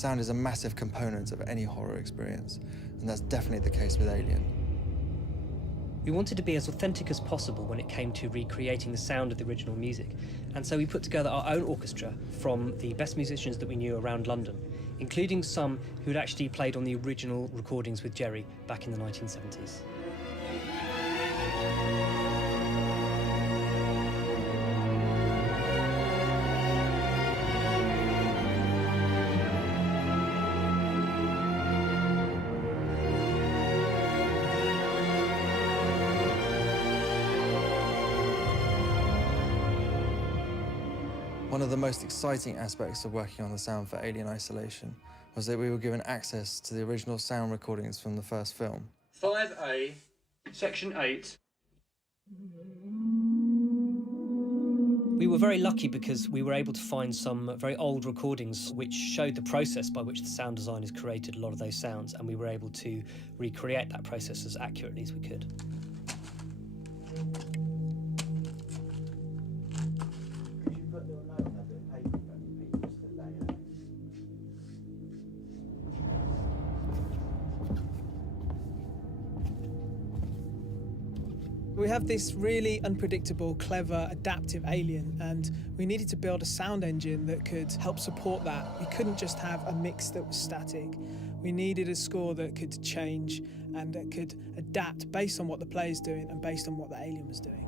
Sound is a massive component of any horror experience, and that's definitely the case with Alien. We wanted to be as authentic as possible when it came to recreating the sound of the original music, and so we put together our own orchestra from the best musicians that we knew around London, including some who'd actually played on the original recordings with Jerry back in the 1970s. One of the most exciting aspects of working on the sound for Alien Isolation was that we were given access to the original sound recordings from the first film. 5A, Section 8. We were very lucky because we were able to find some very old recordings which showed the process by which the sound designers created a lot of those sounds, and we were able to recreate that process as accurately as we could. We have this really unpredictable, clever, adaptive alien, and we needed to build a sound engine that could help support that. We couldn't just have a mix that was static. We needed a score that could change and that could adapt based on what the player's doing and based on what the alien was doing.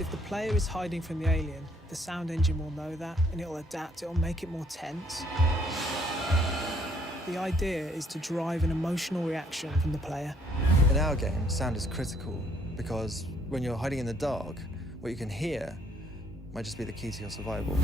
If the player is hiding from the alien, the sound engine will know that and it'll adapt, it'll make it more tense. The idea is to drive an emotional reaction from the player. In our game, sound is critical because when you're hiding in the dark, what you can hear might just be the key to your survival.